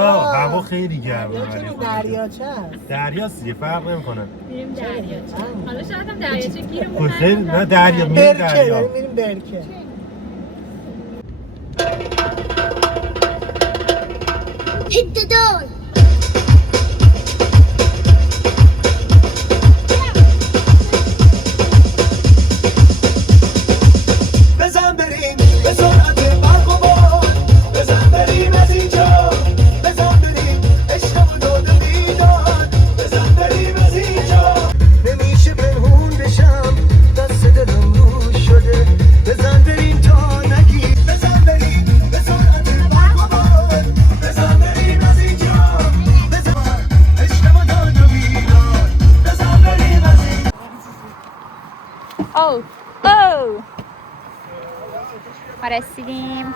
هوا خیلی گرمه. دریاچه هست. دریاست دیگه، فرق نمیکنه. میریم دریاچه. حالا شاید هم دریاچه گیرمون خیلی نه دریا، میریم دریا. میریم برکه. Hit the door. بزن بریم به سرعت برق و باد، بزن بریم از اینجا، بزن بریم عشق و داد بیداد، بزن بریم از اینجا. نمیشه پنهون بشم، دست دلم رو شده، بزن بریم تا نگی، بزن بریم به سرعت برق و باد، بزن بریم از اینجا، بزن عشق و داد بیداد، بزن بریم از اینجا. او ما رسیدیم.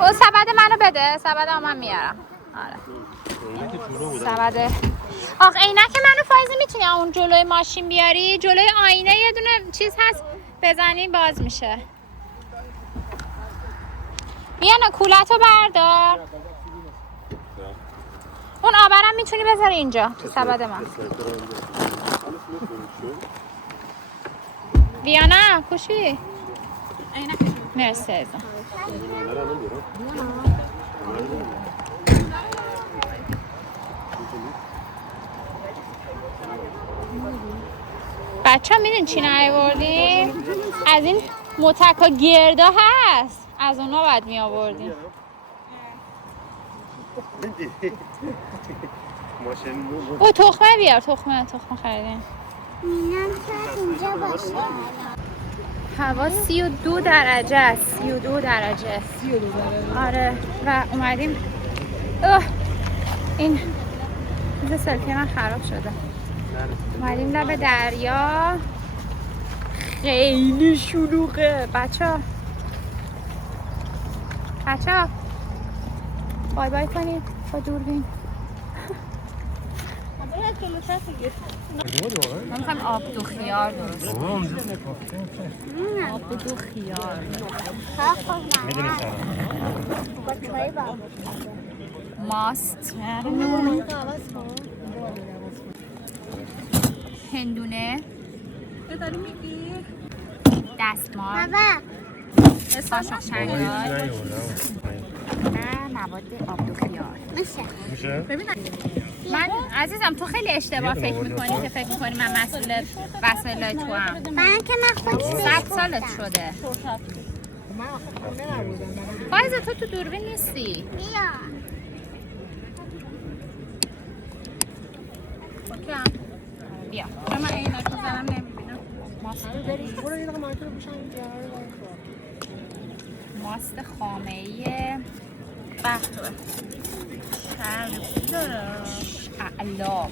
او سبد منو بده، سبد من میارم. آره سبد. آخ عینک منو فایزه میتونی اون جلوی ماشین بیاری؟ جلوی آینه یه دونه چیز هست بزنی باز میشه. بیا نه کولتو بردار. اون آبرم میتونی بذاری اینجا تو سبد من. ویانا کوشی مرسی ازم. بچه ها میدین چی نیاوردیم؟ از این متکا گردا هست، از اونا باید می آوردیم. او تخمه بیار، تخمه خریدیم. اینجا باشه. هوا 32 درجه است. 32 درجه. آره و اومدیم این میز سلفی من خراب شده. اومدیم لب دریا. خیلی شلوغه. بچه بای بای کنید با دوربین. ما میخوایم آب دو خیار درست آب دو خیار ماست هندونه دستمال قاشق شنگال و مواد آب دو خیار. میشه؟ من عزیزم تو خیلی اشتباه فکر میکنی که فکر میکنی من مسئول وسایل تو هم. من که من خود 100 سالت شده. فایزه تو دوربین نیستی. بیا من عینک بزنم نمیبینم. ماست داری؟ ماست خامه‌ای قهوه شرقی داره. اعلا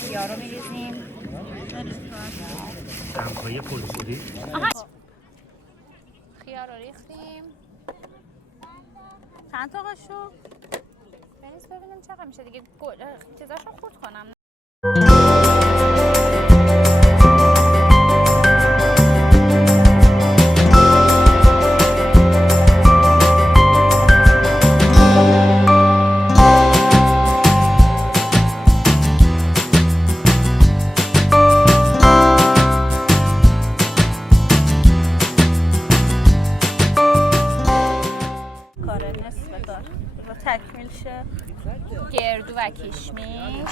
خیار رو میریزیم. دمپایی پلسیدی. خیار رو ریختیم. چند تا قاشق؟ بریز ببینیم چقدر میشه دیگه. چیزاشو خورد کنم. تکمیل شه. گردو و کشمیش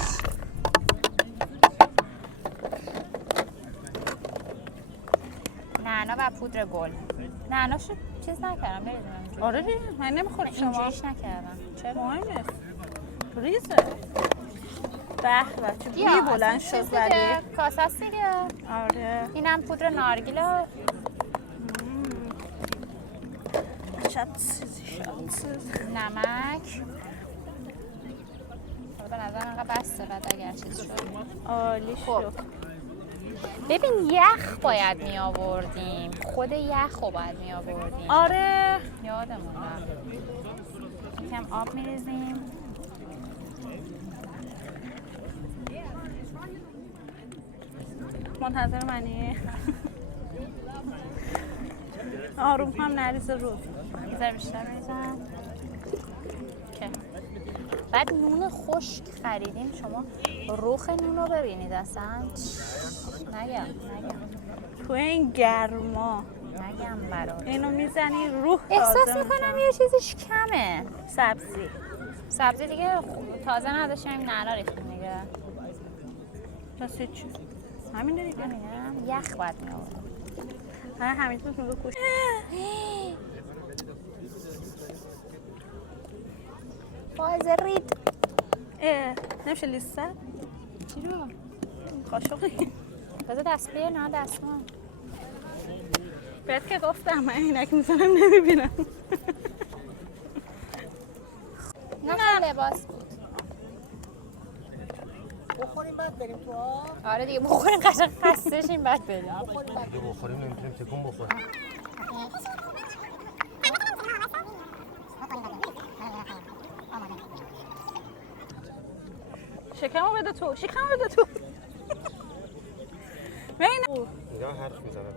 نعنا و پودر گل. نعناشو چیز نکردم بریزیم اینجوری. آره دیگه من نمیخورم شما. اینجوریش نکردم. چرا؟ مهم نیست. ریزه. به چه بوی بلند شد ولی. کاسه است دیگه. آره. اینم پودر نارگیله. نمک. به نظر انقدر بس دارد اگر چیز شد. عالی شد. ببین یخ باید می آوردیم. خود یخ رو باید می آوردیم. آره یادمون رفت. یکم آب می ریزیم. منتظر منی؟ آروم هم نریزه رو. بذار بیشتر بریزم که بعد نون خشک خریدیم. شما رخ نون رو ببینید اصلا. نگم تو این گرما نگم برات اینو میزنی روح احساس تازه میکنم یه چیزش کمه. سبزی دیگه تازه نداشتیم این نعلا ریختیم دیگه. پس چی؟ همین دیگه. همینم یخ باید میآورد. همینطور که بکش. فایزه رید. نمیشه لیسته؟ چی رو؟ قاشقی. بذار دست بیه نه دست ما. بهت که گفتم من اینک میزنم نمیبینم. نه لباس بود. بخوریم بعد بریم تو آب. آره دیگه بخوریم قشنگ خسته شیم بعد بریم. دیگه بخوریم نمیتونیم تکون بخوریم. شکمو بده تو. ببین نگاه حرف میزنم.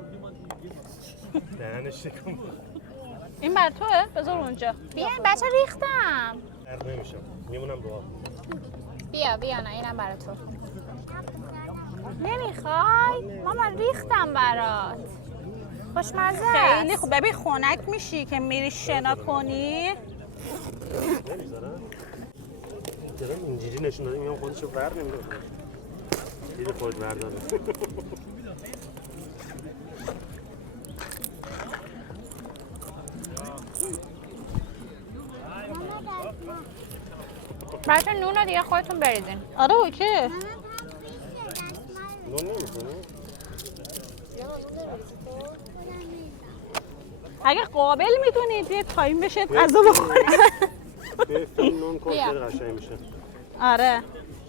دهنش تکون. این بر توه؟ بذار اونجا. بیاین بچه ریختم. حرف نمیشم. میمونم رو آب. بیا نه اینم برای تو. نمیخوای؟ مامان ریختم برات. خوشمزه است. خیلی خوب. ببین خنک میشی که میری شنا کنی. نمیذارم. دارم اینجوری نشون داده میام خودشو بر نمیداره. دید خود برداره. بچه نون رو دیگه خودتون بریزین. آره اوکی. نون نمیکنه؟ اگه قابل میدونید یه تایم بشه غذا بخورید. به فیلم نون کن خیلی قشنگ میشه. آره.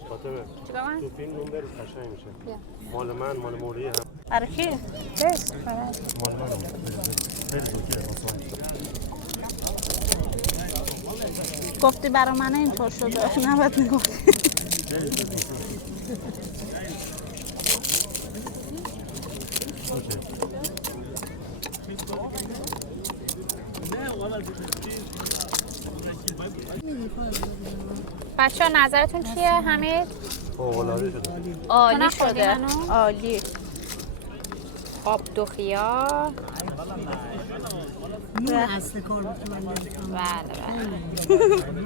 فاطمه چیکار تو فیلم نون بریز قشنگ میشه. بیا. مال من مال موری هم. آره کی؟ بس. مال من بریز اوکی آسان. گفتی برا من اینطور شده. نباید میگفتی. بچه نظرتون چیه حمید؟ فوق‌العاده شده. عالی تو نخوردی شده. منو؟ عالی. آب دو خیار. نون اصل کار بود که من نمی‌فهمم. بله.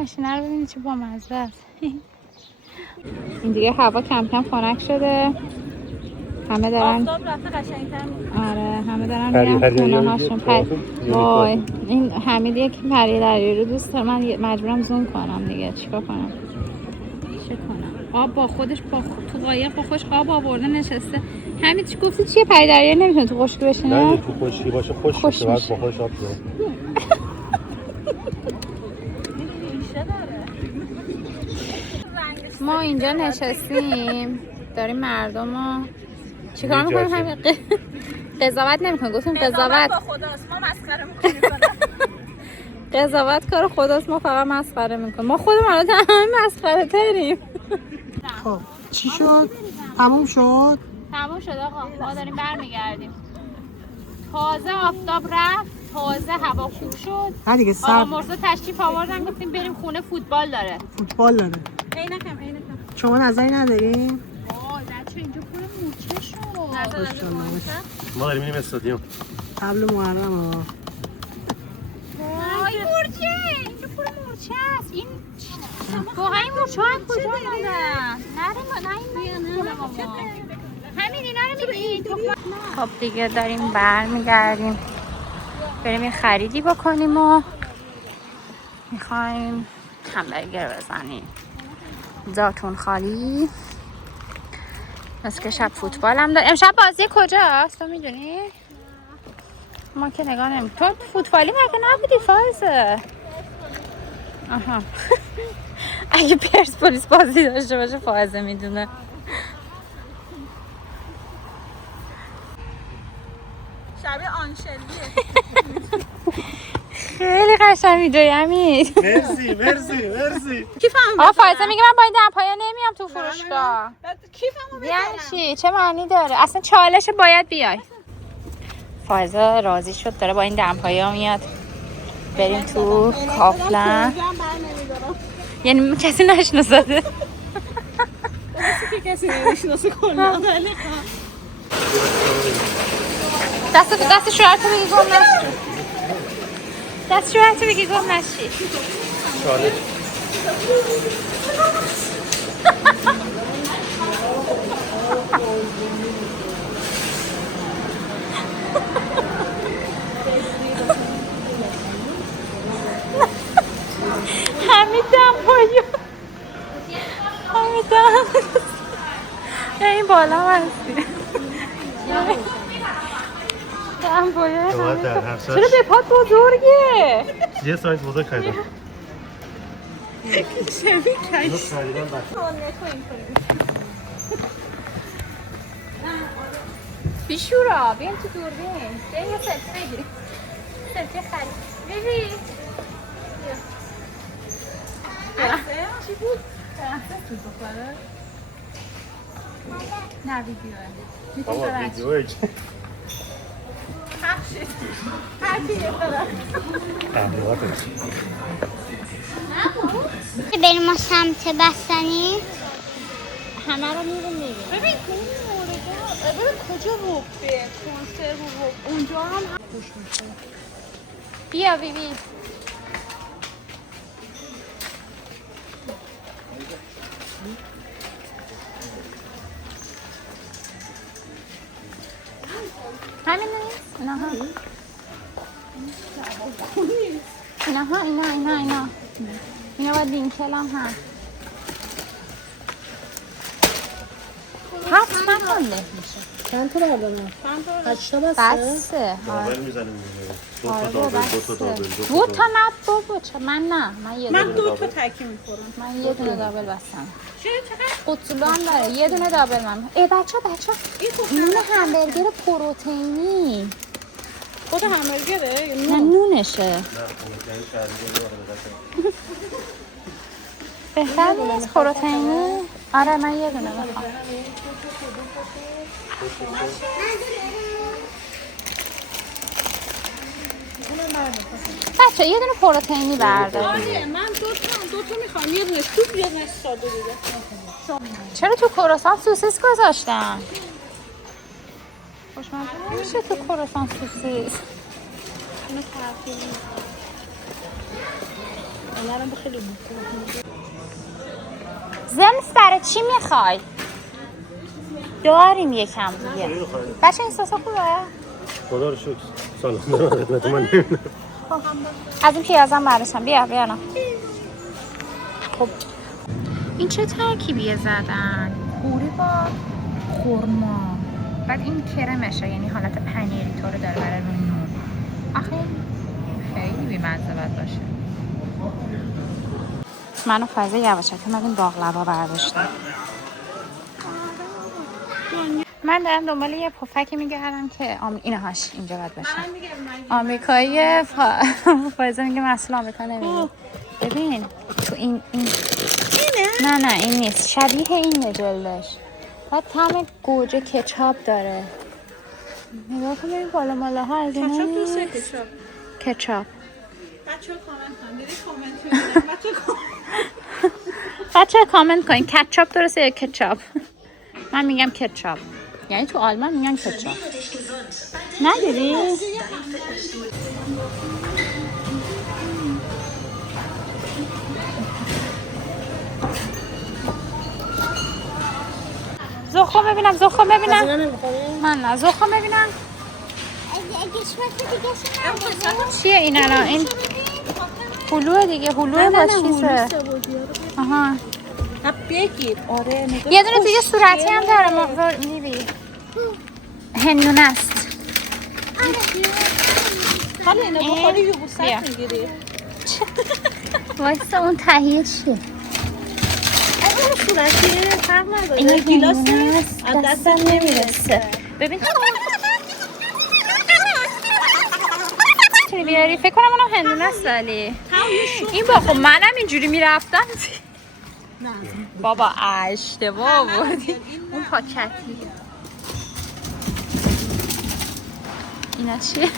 ماشینه رو ببینید چه بامزه است. این دیگه هوا کم کم خنک شده. همه دارن آفتاب رفته قشنگ‌تر میشه. آره همه دارن میرن خونه هاشون. وای این حمید یک پری دریایی رو دوست داره. من مجبورم زوم کنم دیگه. چیکار کنم؟ چه کنم؟ آب با خودش تو قایق با خودش آب آورده نشسته. حمید چی گفتی چیه پری دریایی نمیتونه تو خشکی بشینه؟ نه تو خشکی باشه خوش بعد با خوش آب زد. ما اینجا نشستیم داریم مردم رو چیکار میکنیم؟ همین قضاوت نمیکنیم. گفتیم قضاوت با خداست. ما مسخره میکنیم. قضاوت کار خداست. ما فقط مسخره میکنیم. ما خودمون البته همه مسخره تریم. خب چی شد؟ تموم شد؟ تموم شد آقا. ما داریم برمیگردیم. تازه آفتاب رفت. تازه هوا خوب شد. نه دیگه آقا سر مرزا تشریف آوردن گفتیم بریم خونه فوتبال داره. فوتبال داره. عینکم. شما نظری ندارین؟ آه بچه اینجا پر مورچه شد. ما داریم میریم استادیوم. قبل محرم ها. وای مورچه اینجا پر مورچه است. این واقعا این مورچه ها از کجا اومدن؟ همین اینا رو میگی. خب دیگه داریم برمیگردیم بریم یه خریدی بکنیم و میخوایم همبرگر بزنیم. جاتون خالی. که شب فوتبال هم داریم. امشب بازی کجاست تو میدونی؟ ما که نگاه نمیم. تو فوتبالی مگه نبودی فایزه؟ آها اگه پرسپولیس بازی داشته باشه فایزه میدونه. شبیه آنشلیه. خیلی قشنگ ویدیوی امید. مرسی. آقا فایزه میگه من با این دمپایا نمیام تو فروشگاه. کیفمو یعنی چی؟ چه معنی داره؟ اصلا چالش باید بیای. فایزه راضی شد داره با این دمپایا میاد بریم تو کافلن. یعنی کسی نشناسده. کسی نمیشناسه کلا. دست شوهرتو بگی گم نشی. دست شوهرتو بگی گم نشی. چالش. همیدم این بالا هستی دمپایه چرا به پات بزرگه؟ یه سایز بزرگ خریدم. بیشورا بیم تو دوربین بیم یه سلفی بگیریم. سلفی خرید ببین چی بود؟ تو بخوره؟ نه ویدیوه بابا ویدیوه بریم ما سمت بستنی. همه رو میریم ببین تو این مورد ببین کجا ربه کنسرو رب اونجا هم بیا بیبی همین نیست؟ اینا ها اینا ها اینا باید وینکل هم هست. هفت نکنده میشه. چند تا بردارم؟ 8 تا بسته؟ بسته دابل میزنیم دو آره تا دابل دو تا نه بابا من نه من 2 تا تکی میخورم. من یه دونه دابل بستم. قطلو هم داره یه دونه دابل من. ای بچه نون همبرگر پروتئینی. خود همبرگره؟ نه نونشه. بهتر نیست پروتئینی؟ آره من یه دونه بخوام. بچه یه دونه پروتئینی بردار. من 2 تا میخوام. یه دونه سوپ یه دونه ساده دیگه. چرا تو کروسان سوسیس گذاشتن؟ خوشمزه نمیشه تو کروسان سوسیس. اینو ترکیب الان خیلی زمس برای چی میخوای؟ داریم یکم دیگه. بچه این ساسا خوبه؟ خدا رو شکر سلام دارم خدمت من نمیدونم. از این پیازم برداشتم بیا نه. خب این چه ترکیبیه زدن؟ پوری با خورما بعد این کرمشه یعنی حالت پنیری طور داره برای روی نون. آخه خیلی بی‌مزه باید باشه. من و فایزه یواشکی اومدیم باقلوا برداشتیم. من دارم دنبال یه پفکی میگردم که اینهاش اینجا باید باشه. آمریکایی فایزه میگه محصول آمریکا نمیده. ببین تو این نه این نیست. شبیه اینه جلدش. بعد طعم گوجه کچاپ داره. نگاه کن ببین بالا مالا ها از اینه کچاپ دوست کچاپ. کچاپ. بچه‌ها کامنت کنید. دیدی کامنت می‌کنن. بچه‌ها کامنت کنین کچاپ درسته یا کچاپ؟ من میگم کچاپ. یعنی تو آلمان میگن کچاپ. ندیدی؟ زخم ببینم من نه زخم ببینم چیه این الان این هلوه دیگه هلوه با چیزه آها بگیر آره نگاه یه دونه دیگه صورتی هم داره ما میبینی هندونه است حالا اینو بخوری یبوست میگیری وایسا اون تهیه چیه اون صورتیه فرق نداره این گیلاسه از دستت نمیرسه ببین بیاری فکر کنم اونم هندونه است ولی این با خب منم اینجوری میرفتم بابا اشتباه آوردی اون پاکتی اینا چیه؟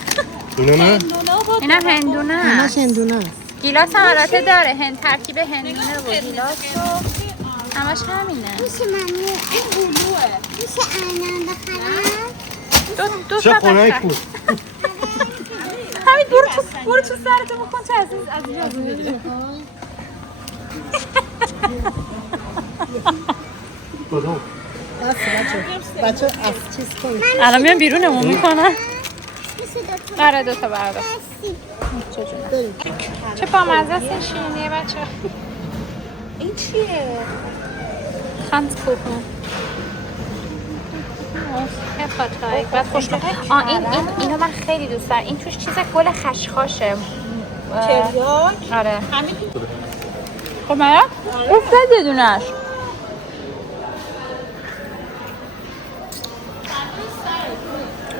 اینم هندونه است هندونه است. گیلاس هم البته داره ترکیب هندونه و گیلاس و همش همینه میشه ممنون این هلوه میشه اینم بخرم دو چه تا خنک بخر. بود. همین برو تو سرتو بکن تو از اینجا کدوم؟ بچه از چیز کنید. الان میان بیرونمون میکنن میشه دوتا آره دوتا بردار بریم. چه بامزه است این شیرینیه بچه این چیه؟ خانسکوپن خیلی بعد خوشمزه اینو من خیلی دوست دارم این توش چیز گل خشخاشه تریاک آره همین خب مرا؟ افتاد یه دونش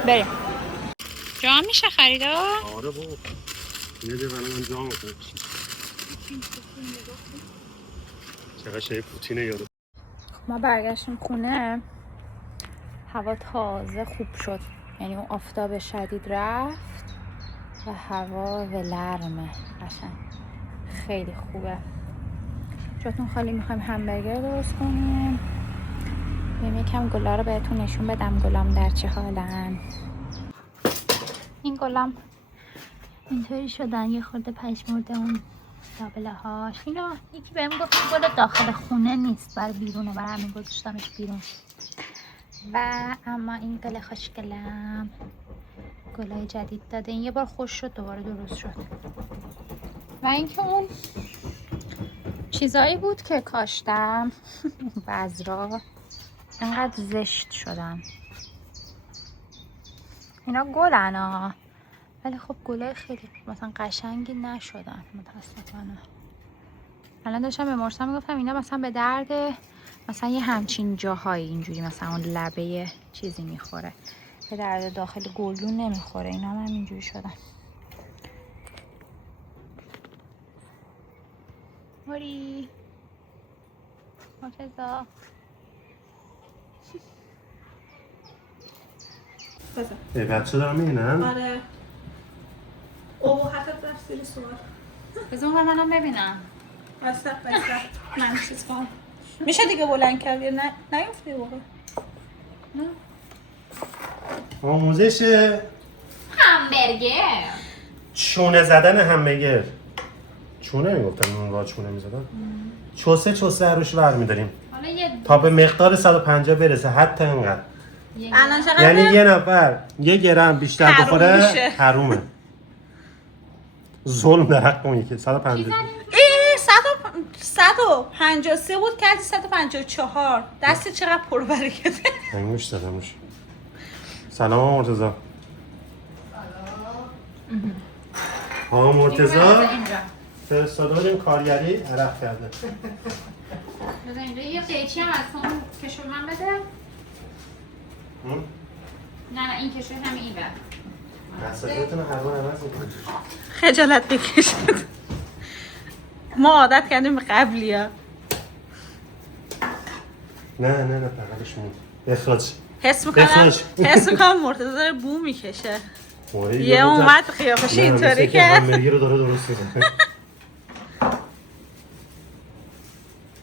بریم جا هم میشه خریده؟ آره بابا یه دیگه من جا میکنم چقدر شایی پوتینه یارو ما برگشتیم خونه هوا تازه خوب شد یعنی اون آفتاب شدید رفت و هوا ولرمه قشنگ خیلی خوبه جاتون خالی میخوایم همبرگر درست کنیم یکم گلا رو بهتون نشون بدم گلام در چه حالن این گلام اینطوری شدن یه خورده پشمرده اون لابله هاش اینا یکی بهم گفت گل داخل خونه نیست برای بیرونه برای همین گذاشتمش بیرون و اما این گل خوشگلم گلای جدید داده این یه بار خوش شد دوباره درست شد و اینکه اون چیزایی بود که کاشتم بذرا انقدر زشت شدن اینا گلن ها ولی خب گلای خیلی مثلا قشنگی نشدن متاسفانه الان داشتم به مرسا میگفتم اینا مثلا به درد مثلا یه همچین جاهایی اینجوری مثلا اون لبه چیزی میخوره به درد داخل گلدون نمیخوره اینا هم اینجوری شدن موری مرتضی ای بچه دارم میبینن؟ آره حتی رفت زیر سوال بذار منم ببینم وسط من چیز کنم میشه دیگه بلند کردی نه نیفتی واقعا آموزش همبرگر چونه زدن همبرگر چونه میگفتن اون را چونه میزدن چوسه روش برمیداریم حالا یه تا به مقدار 150 برسه حتی اینقدر الان چقدر یعنی یه نفر 1 گرم بیشتر حروم بخوره میشه. حرومه ظلم در حق اون یکی 150 153 بود کردی 154 دست چقدر پر برکته انگوش زدمش سلام مرتضی ها مرتضی فرستاده بودیم کارگری عرق کرده بذار اینجا یه قیچی هم از اون کشور من بده نه این کشور هم این بر مسئولیتون رو هر بار عوض میکنید خجالت بکشید ما عادت کردیم به قبلی ها نه بغلش موند بخراج حس بخراج. میکنم مرتضی داره بو میکشه یه اومد قیافش اینطوری که همبرگر رو داره درست می‌کنه.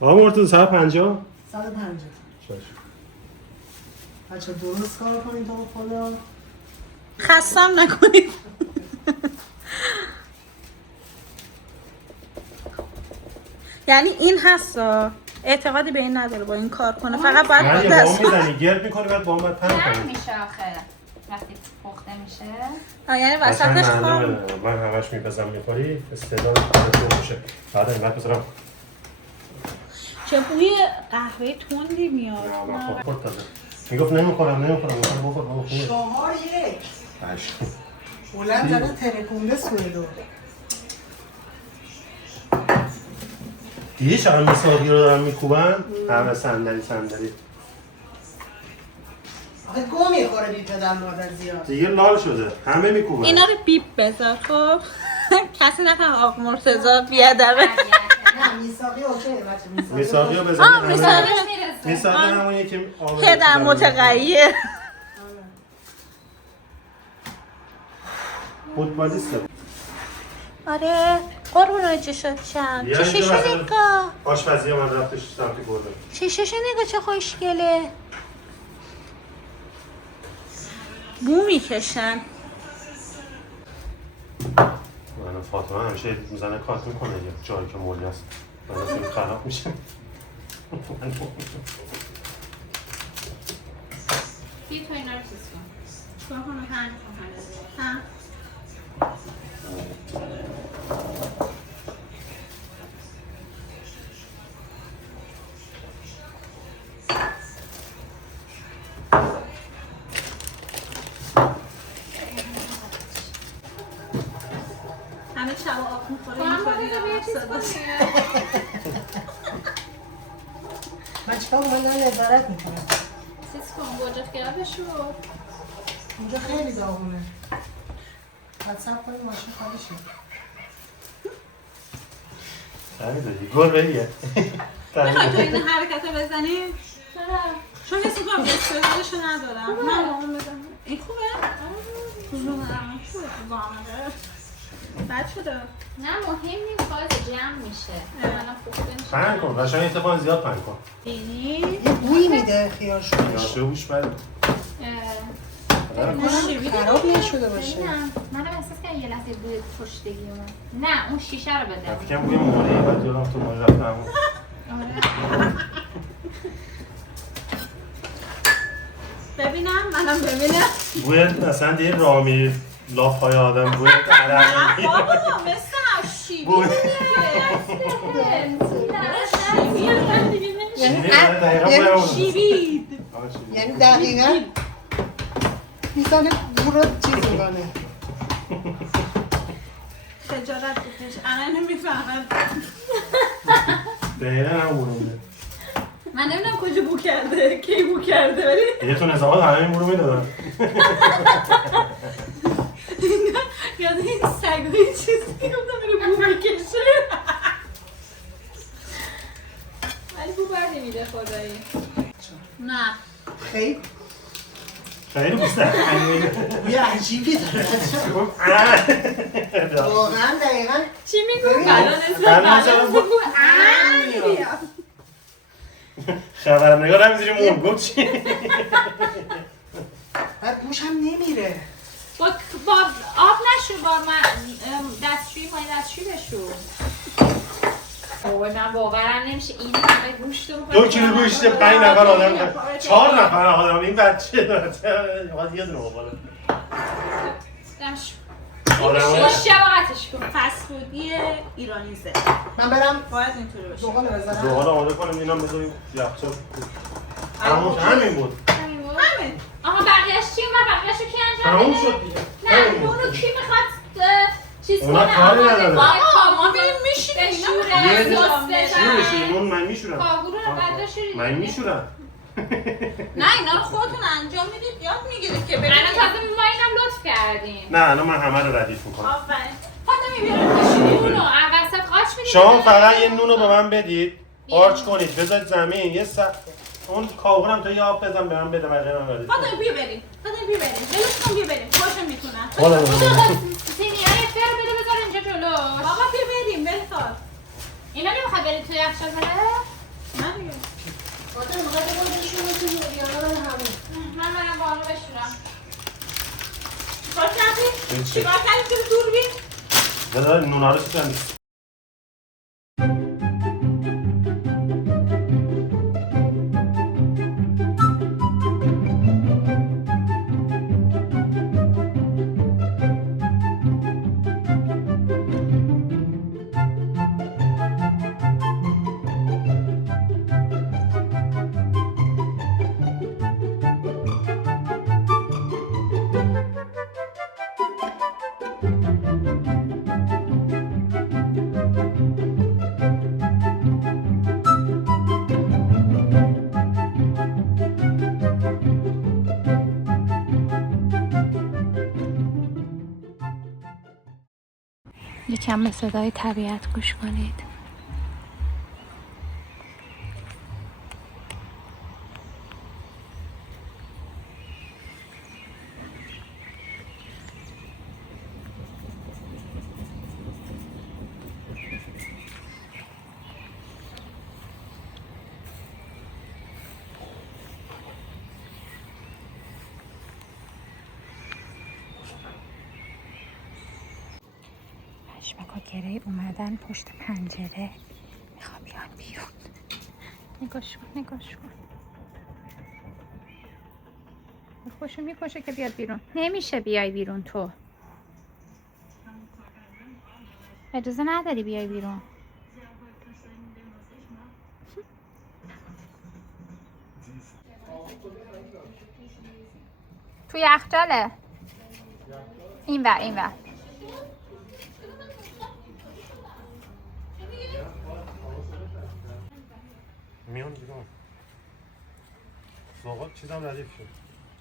آقا مرتضی 150 150 بچه درست کار کنید تو خدا خستم نکنید. یعنی این هستا اعتقادی به این نداره با این کار کنه، فقط باید من یه دست بام میزنی گرد میکنی بعد بام باید پهن نرم کنی. میشه آخه وقتی پخته میشه. یعنی اصلا وسطش معلومه خام. من همش میپزم میخوری استعداد تو میشه. بعد اینقدر بذارم چه بوی قهوه تندی میاد. من خورد تازه میگفت نمیخورم میخوام بخور 4-1 باش. بلند زده ترکونده سویدو دیدی چقدر مساقی رو دارن میکوبن؟ همه صندلی آخه گو میخوره بی پدر مادر زیاد دیگه لال شده همه میکوبن. اینا رو بیپ بذار خب. کسی نفهم آقا مرتضی بیادبه. نه میساقی اوکی بچه میساقی رو بزنی همه میرسه. میساقی همونیه که آب پدر متغیر. فوتبالیسته. آره قربون چشم. بیا چشش اینجا مثلا نگاه. آشپزی من رفتش سمت گردن. چشش نگاه چه خوشگله. بو میکشن. من فاطمه همیشه میزنه کات میکنه یه جایی که مولی هست من اصلا خراب میشه. بی تو اینا رو چیز کن. چکار کنم ها. همه شب آب میخوره تو هم باید بیا چیز کنی. من چکار من دارم نظارت میکنم چیز کن گوجه خیابشو. اینجا خیلی داغونه باید سب کنیم ماشین خالی شد همین دادی گل بگیه. میخوای تو این حرکت رو بزنیم؟ چون حس میکنم استعدادشو ندارم. من با اون بزنم. این خوبه؟ خوبه بد شده. نه مهم نیست باید جمع میشه. الان پخته میشه. پهن کن قشنگ اتفاق زیاد پهن کن. بینی؟ یه بوی میده خیارشونش یاشه بوش بده. خراب نشده باشه ببینم منم احساس کردم یه لحظه بوی پشتگی اومد. نه اون شیشه رو بده. فکر کنم بوی موری بعد یادم تو موری رفتم. آره. ببینم منم ببینم. بوی مثلا دیگه رامی لاف های آدم بوی عرقی. بابا مثل شیبی. بوی شیبید. یعنی دقیقا میزنه بو رو چیز میکنه خجالت بکش. الان نمیفهمم. دقیقا همونه. من نمیدونم کجا بو کرده کی بو کرده ولی یه تو نظامات همه این برو میدادن. یاد این سگوی چیزی گفتم میره بو بکشه ولی بو بر نمیده خدایی. نه خیلی خیلی بیشتر بوی عجیبی داره واقعا دقیقا چی میگو؟ الان خبرنگار همینجوری مون گفت چی؟ بعد بوش هم نمیره با آب نشو با دستشویی پای دستشویی بشو. اوه من باورم نمیشه این همه گوشت رو 2 کیلو گوشت 5 نفر آدم داره 4 نفر آدم این بچه داره باید یه دونه بخوره شیشه وقتش کن. فسفودی ایرانی زه من برم باید اینطوری باشه. دوغال بزنم دوغال آماده کنیم اینا بذاریم یخچال همین بود همین بود؟ آها بقیهش چی اومد؟ بقیهشو کی انجام تموم بده؟ شد دیگه نه اونو کی میخواد چیز کنه؟ اونا کاری نداره. ما بریم میشینیم اینا چی میشی؟ من میشورم کاهو رو بعد شوری. من میشورم نه اینا رو خودتون انجام میدید یاد میگیرید که الان ببینید. تازه ما اینم لطف کردیم. نه الان من همه رو ردیف میکنم آفرین. خودم میبینم اونو وسط قاچ میدید. شما فقط یه نون رو به من بدید قارچ کنید بذارید زمین یه اون کاغرم تو یه آب بزن به من بده بقیه من فاطمه بیا بریم ولش کن بیا بریم خودشون میتونن حالا سینی‌های فر بده بذار اینجا جلو. بابا بیا بریم ولکن اینا نمیخواد برید توی یخچال بره؟ نه دیگه فاطمه میخواد بگم بشونم تو یوریانا رو همون. من برم بانو بشورم. چیکار کردی که دور بید بذار نونا رو چیکار یکم به صدای طبیعت گوش کنید. پشمک و گره اومدن پشت پنجره میخوام بیان بیرون. نگاش کن خوشو میکشه که بیاد بیرون. نمیشه بیای بیرون تو. اجازه نداری بیای بیرون. تو یخچاله. این ور میون بیرون سوغات چیزم ردیف شد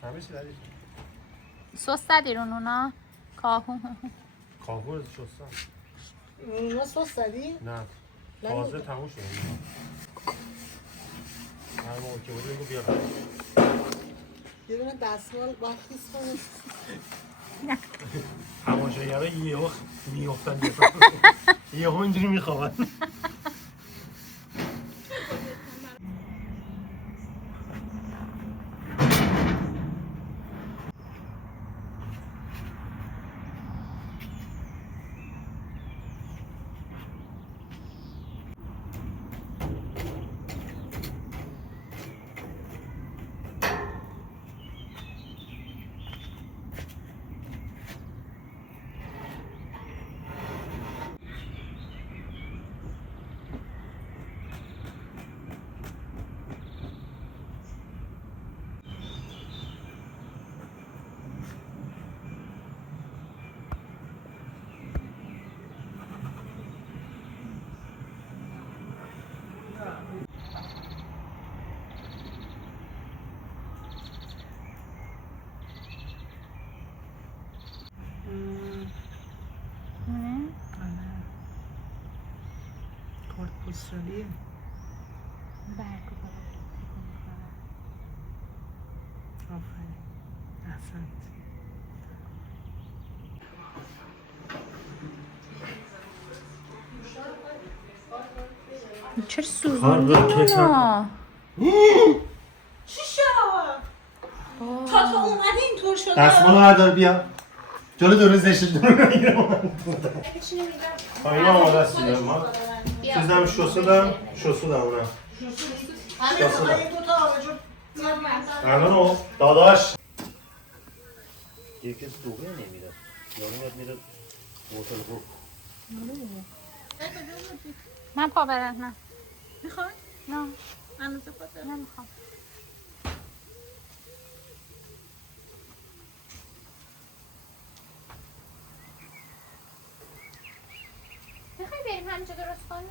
همه چی ردیف شد سس زدی رو نونا؟ کاهو شستم نونا سس زدی؟ نه تازه تموم شد هر موقع که بودیم بگو بیارم یه دونه دستمال باید خیس کنه هماشاگره یهو میافتن یهو اینجوری میخوابن کارت پستالیه آفرین احسنت چرا سوزوندی نونا؟ چی شد؟ تا اومدی اینطور شده دستمالو بردار بیا جلو دور زشت دور نگیرم اینا آماده است ما چیزم شستم اونم همه بخواه یه دوتا آبجو الان داداش یکی دوبه نمیره یعنی باید میره بوتل خوب من پا برم. میخوای؟ نه اندازه پاته نمیخوام. میخوای بریم همینجا درست کنیم؟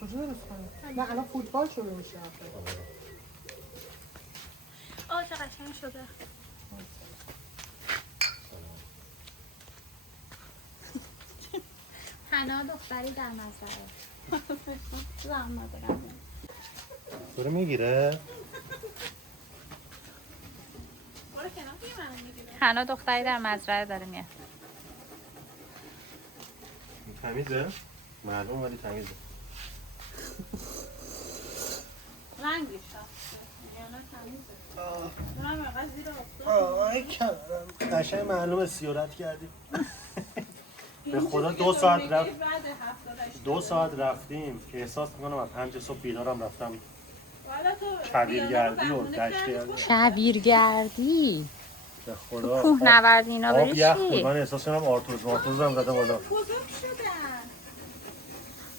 کجا درست کنیم؟ نه الان فوتبال شروع میشه آه چه قشنگ شده حنا دختری در نظره. زحمت دارم داره میگیره؟ حنا دختری در مزرعه داره میاد. تمیزه؟ معلوم ولی تمیزه. رنگش هست. یعنی تمیزه. من واقعا زیر افتاد. آی کردم قشنگ معلومه سیارت کردیم. به خدا 2 ساعت رفتیم که احساس میکنم از 5 صبح بیدارم رفتم کویرگردی و دشت کویرگردی به خدا کوهنوردی اینا آب بری یخ بود. چی؟ من احساس کنم آرتوزم زدم بالا. بزرگ شدن.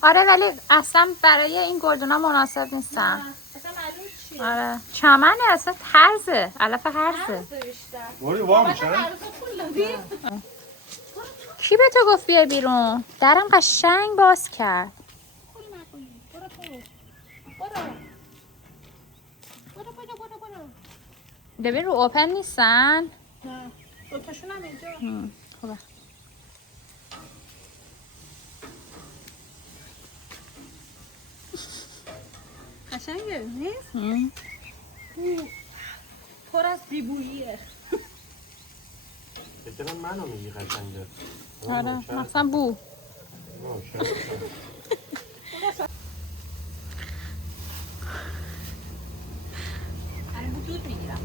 آره ولی اصلا برای این گلدونا مناسب نیستن. اصلا معلوم چیه. آره چمنه اصلا هرزه علف هرزه. بوری وا میشن؟ کی به تو گفت بیای بیرون؟ درم قشنگ باز کرد. ببین رو اوپن نیستن؟ نه. دوتاشون هم اینجا. خوبه. قشنگه نیست؟ پر از بیبوییه. بکنم منو میگی قشنگه. آره مثلا بو. دود میگیرم.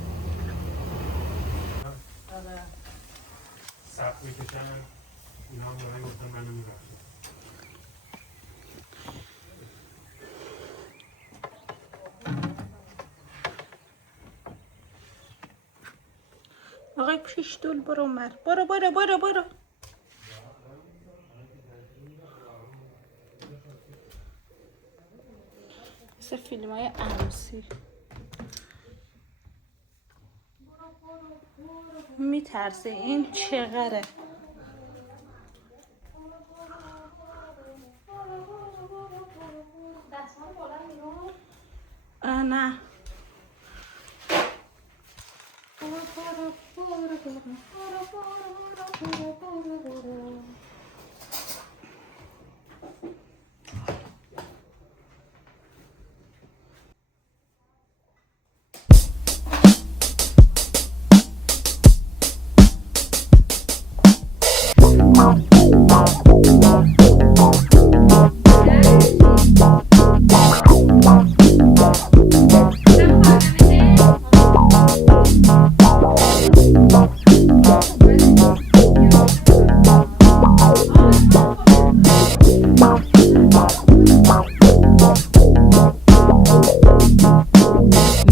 سخت میکشن اینا هم برای گفتن منو میبرن. آقای پیشدول برو مر. برو. مثل فیلم های عروسی. میترسه این چقدره. نه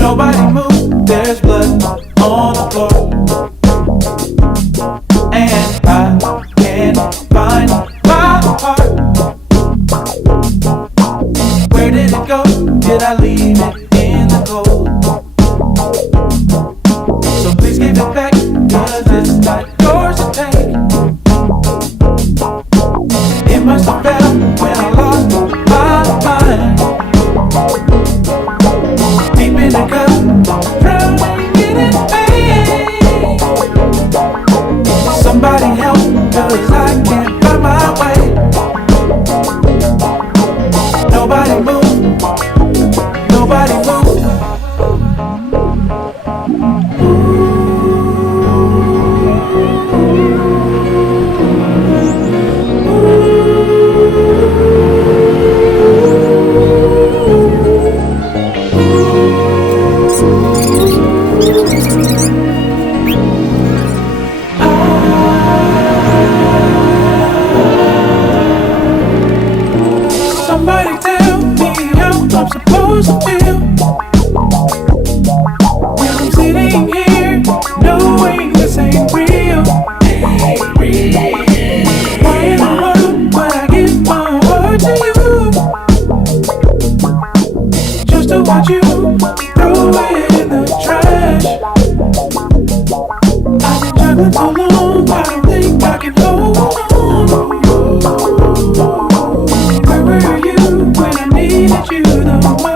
Nobody move, there's blood on the floor. And I can't find my heart. Where did it go? Did I leave it in the cold? So please give it back, 'cause it's not yours to take. It must have fell when I lost my mind. Deep in the cup, drowning in it, pain. Somebody help, 'cause I can't find my way. Nobody move, nobody move. Somebody tell me how I'm supposed to feel when I'm sitting here knowing this ain't real. Why in the world would I give my heart to you just to watch you throw it in the trash? I've been traveling so long, I don't think I can hold on. Where were you when I needed you the most?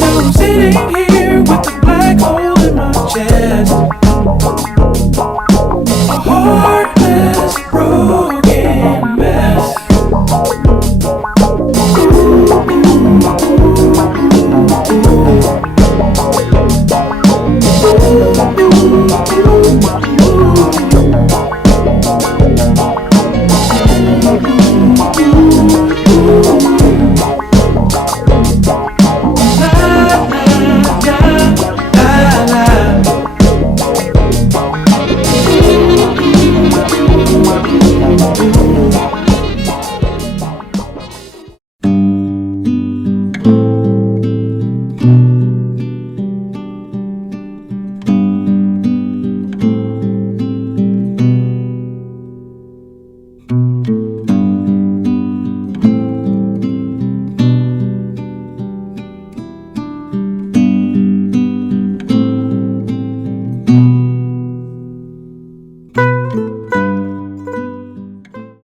Now I'm sitting here with a black hole in my chest.